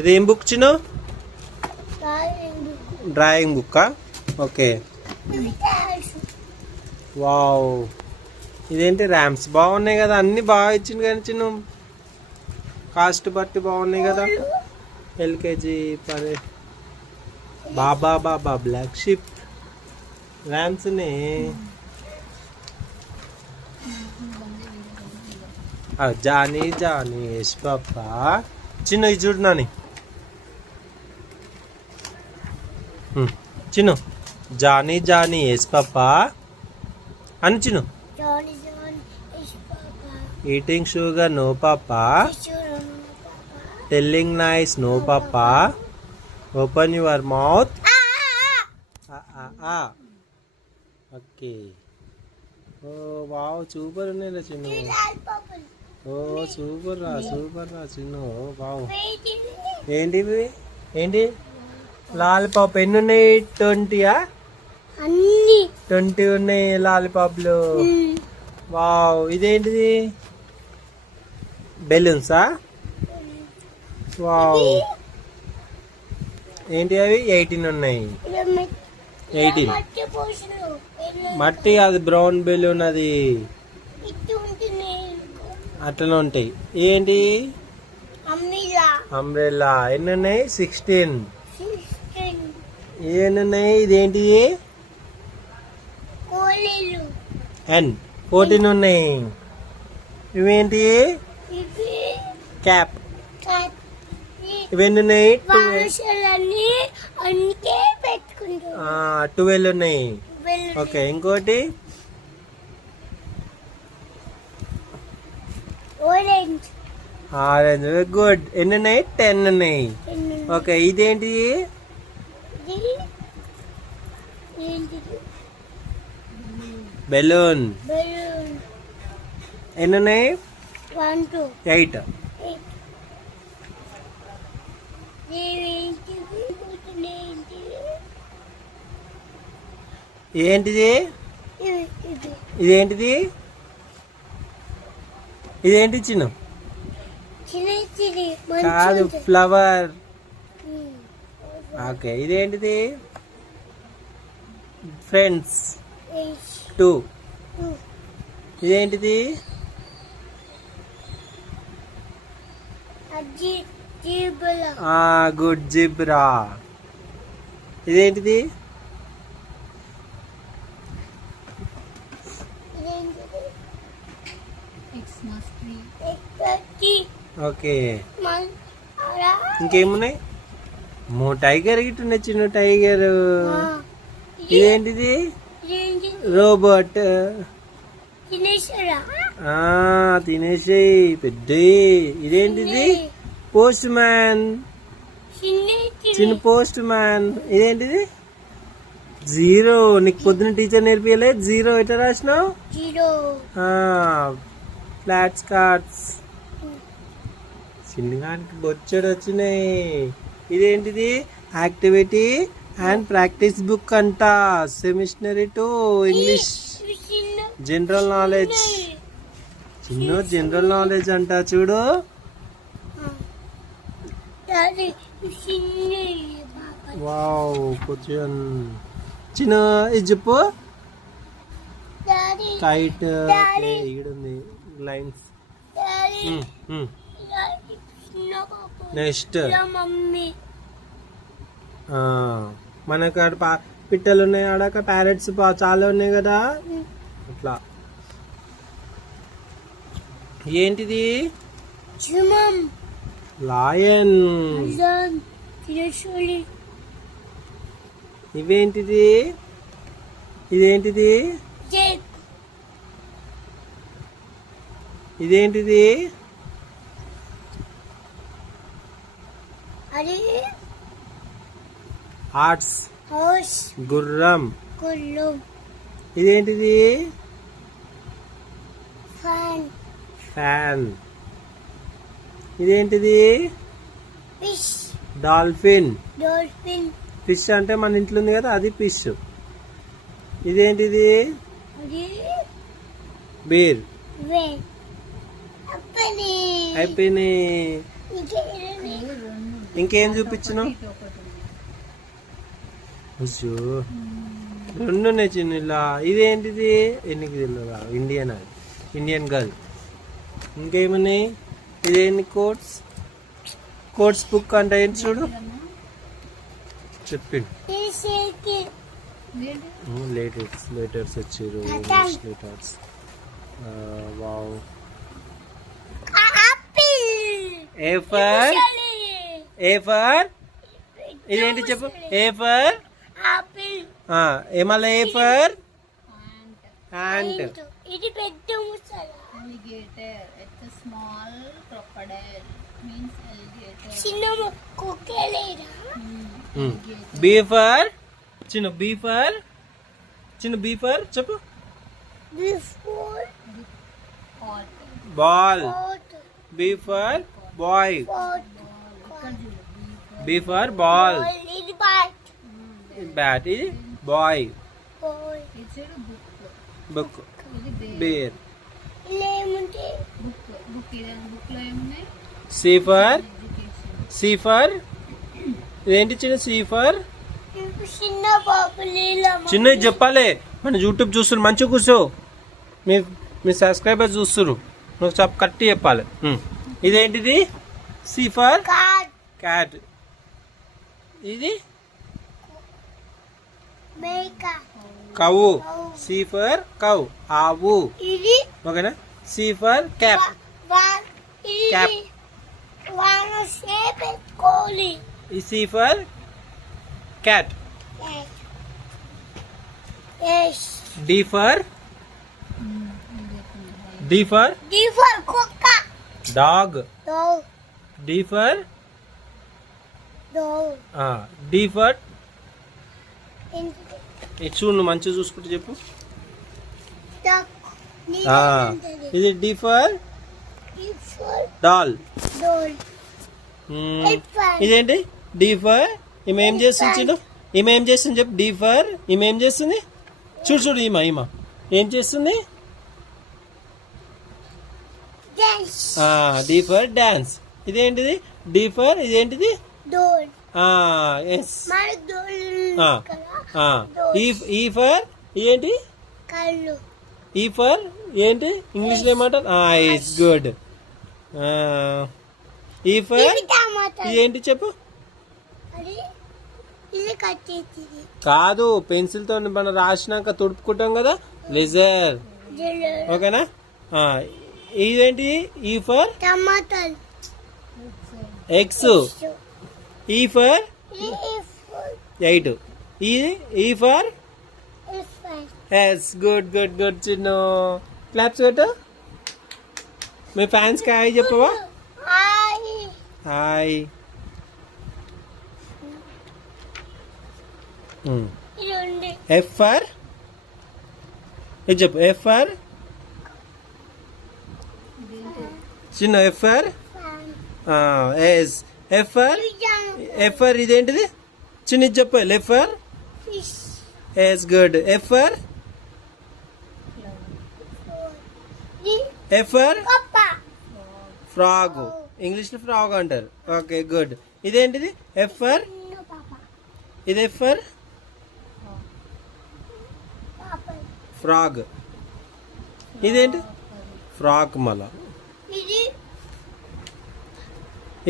ఇదేం book చిను? Drawing బుక్కా? Okay. Wow, ఇదేంటి rams బాగున్నాయి కదా, అన్ని బాగా ఇచ్చింది కానీ చిన్న కాస్ట్ బట్టి బాగున్నాయి కదా. ఎల్కేజీ పదే బాబా బాబా బ్లాక్ షిప్ ర్యామ్స్ని జానీ జానీ యశ్ పాపా చిన్న ఇది చూడు నాని Chinnu Johnny Johnny yes papa అని Chinnu. Eating sugar no papa, telling lies no papa, open your mouth. Okay. Oh wow, super ఉన్నాయి చిన్ను. ఓ సూపర్ రా చిన్ను. వావ్, ఏంటివి ఏంటి లాలీపాప్ ఎన్ని ఉన్నాయి? 20 20 ఉన్నాయి లాలీపాప్లు. వావ్, ఇదేంటిది బెలూన్సా? వావ్, ఏంటి అవి? 18 ఉన్నాయి. 18 మట్టి, అది బ్రౌన్ బెలూన్, అది అట్లనే ఉంటాయి. ఏంటి? అంబ్రెల్లా. ఎన్ని ఉన్నాయి? 16. ఎన్ని ఉన్నాయి? ఇదేంటి? అండ్ 14 ఉన్నాయి. ఇవేంటి? క్యాప్. ఇవన్నీ ఉన్నాయి? 12 ఉన్నాయి. ఓకే, ఇంకోటి ఆరెంజ్. Very good. ఎన్ని ఉన్నాయి? 10 ఉన్నాయి. ఓకే, ఇదేంటి? బెలూన్. ఎన్ని ఉన్నాయి? 8. ఏంటిది? ఇదేంటిది? ఇదేంటి చిన్న? కాదు, ఫ్లవర్. ఓకే, ఇదేంటిది? ఫ్రెండ్స్ 2. ఇదేంటిది? Good, zebra. ఇదేంటిది? ఓకే, ఇంకేమున్నాయి? టైగర్ గిట్టున్నాయి చిన్న. టైగర్. ఇదేంటిది? రోబోట్. తినేసేయి పెద్ద. ఇదేంటిది? Post man. చిన్న పోస్ట్ మ్యాన్. ఇదేంటిది? 0. నీకు పొద్దున టీచర్ నేర్పియలే 0 ఎట్లా రాసినావు? Flat cards. చిన్నగానికి బొచ్చడు వచ్చినాయి. ఇదేంటిది? యాక్టివిటీ అండ్ ప్రాక్టీస్ బుక్ అంట. సెమిస్టరీ 2 ఇంగ్లీష్ జనరల్ నాలెడ్జ్. చిన్న జనరల్ నాలెడ్జ్ అంట చూడు. వావ్, కొంచెం చిన్న ఇది చెప్పు. కైట్. ఈడుంది లైన్స్. నెక్స్ట్ మనకు అక్కడ పిట్టలు ఉన్నాయి, ఆడక ప్యారెట్స్ చాలా ఉన్నాయి కదా అట్లా. ఏంటిది? లయన్. ఇవేంటిది? ఇదేంటిది? ఇదేంటిది? హార్ట్స్. గుర్రం. ఇదేంటిది? ఫ్యాన్. ఇదేంటిది? డాల్ఫిన్. ఫిష్ అంటే మన ఇంట్లో ఉంది కదా, అది ఫిష్. ఇదేంటిది? బీర్. అయిపోయినాయి. ఇంకేం చూపించను? అయ్యో, రెండు ఉన్నాయి చిన్న. ఇలా ఇదేంటిది? ఎన్నికి తెలియదా? ఇండియన్, అది ఇండియన్ గర్ల్. ఇంకేమున్నాయి? ఇదేంటి? కోట్స్ బుక్ అంటే ఏంటి చూడు, చెప్పిండు. లెటర్స్ వచ్చారు, లెటర్స్. వావ్. ఏ ఫర్ ఇదేంటి చెప్పు? ఏ ఫర్ ఏమల్లా? A for ant. ఇది పెద్ద ముసలి alligator. It's a small crocodile. Means alligator. చిన్న కుక్కలేరా? బీ ఫర్ చిన్న. బీ ఫర్ చెప్పు. Ball. B for boy. B for ball. ఇది బ్యాట్. బ్యాట్. ఇది బాయ్. ఇది బుక్. బేర్. సీఫర్ ఇదేంటి చిన్న? సీఫర్ చిన్న చెప్పాలి. మన యూట్యూబ్ చూస్తున్నారు, మంచిగా కూర్చో. మీ సబ్స్క్రైబర్స్ చూస్తున్నారు, నువ్వు కట్టి చెప్పాలి. ఇదేంటిది? C for cat. ఇది కవు. C for cow. ఆవు. ఓకేనా? C for cap. క్యాప్. ఈ సీఫర్ క్యాట్. డీఫర్ కుక్క. డాగ్. డీఫర్ డీఫర్ చూడు, మంచిగా చూసుకుంటే చెప్పు. ఇది డీఫర్ డాల్. ఇదేంటి? డీఫర్. ఈమె ఏం చేస్తుంది చూడు, ఈమె ఏం చేస్తుంది చెప్పు. డీఫర్ ఈమె ఏం చేస్తుంది చూడు. ఈమె ఏం చేస్తుంది? డీఫర్ డాన్స్. ఇదేంటిది? డీఫర్. ఇదేంటిది? ఎస్. ఈ ఫర్ ఏంటి? ఈ ఫర్ ఏంటి? ఇంగ్లీష్ లో ఏమంటారు? It's good. ఈ ఫర్ ఇదేంటి చెప్పు. కాదు, పెన్సిల్ తో మనం రాసినాక తుడుపుకుంటాం కదా, లెజర్. ఓకేనా? ఇదేంటి? ఈ ఫర్ ఎగ్స్. ఈ for 8. E for S. Good good good Chinnu. Claps పెట్టు. మీ ఫ్యాన్స్ కి హాయ్ చెప్పవా? హాయ్. ఎఫ్ ఫర్ ఇది చెప్పు. ఎఫ్ ఫర్ చిన్న. F for S. F for ఇదేంటిది చిన్న? చెప్పు. F for S. Good. F for frog. English లో ఫ్రాగ్ అంటారు. Okay good. ఇదేంటిది? ఎఫ్ ఫర్ ఇది. F for frog. ఇదేంటి? ఫ్రాక్. మళ్ళా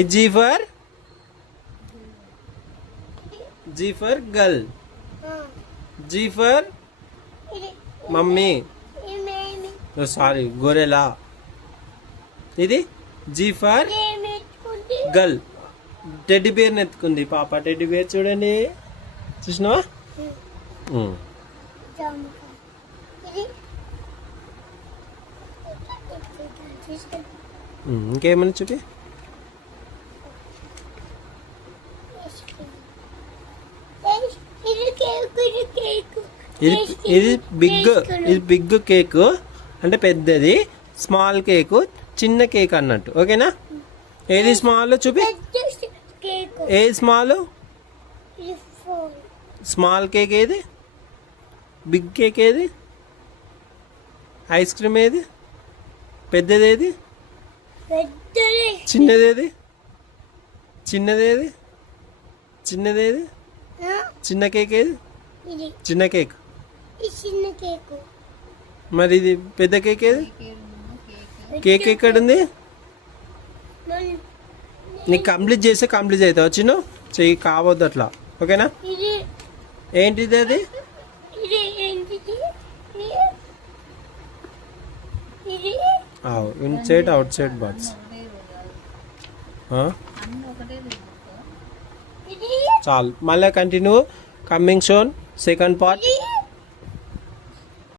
ఇది G for girl. G for mummy. Sorry, gorilla. ఇది G for girl. Teddy bear ఎత్తుకుంది పాప. టెడ్డీ బేర్ చూడండి, చూసినావా? ఇంకేమని చూపి. ఇది బిగ్ కేక్ అంటే పెద్దది. స్మాల్ కేక్ చిన్న కేక్ అన్నట్టు. ఓకేనా? ఏది స్మాల్ చూపి. ఏది స్మాల్? స్మాల్ కేక్ ఏది? బిగ్ కేక్ ఏది? ఐస్ క్రీమ్ ఏది? పెద్దది ఏది? చిన్నది ఏది? చిన్నదేది చిన్నదేది ఆ? చిన్న కేక్ ఏది ఇది చిన్న కేక్ ఈ చిన్న కేకు మరి ఇది పెద్ద కేక్ ఏది కేక్ ఎక్కడ ఉంది మన- నీకు కంప్లీట్ చేస్తే కంప్లీట్ అవుతావు చిన్న చెయ్యి కావద్దు అట్లా ఓకేనా ఇది ఏంటిది అది ఇది ఏంటిది ఇది ఇన్సైడ్ అవుట్ సైడ్ బాక్స్ ఇది చాలు మళ్ళీ కంటిన్యూ కమింగ్ సోన్ సెకండ్ పార్ట్ ఇది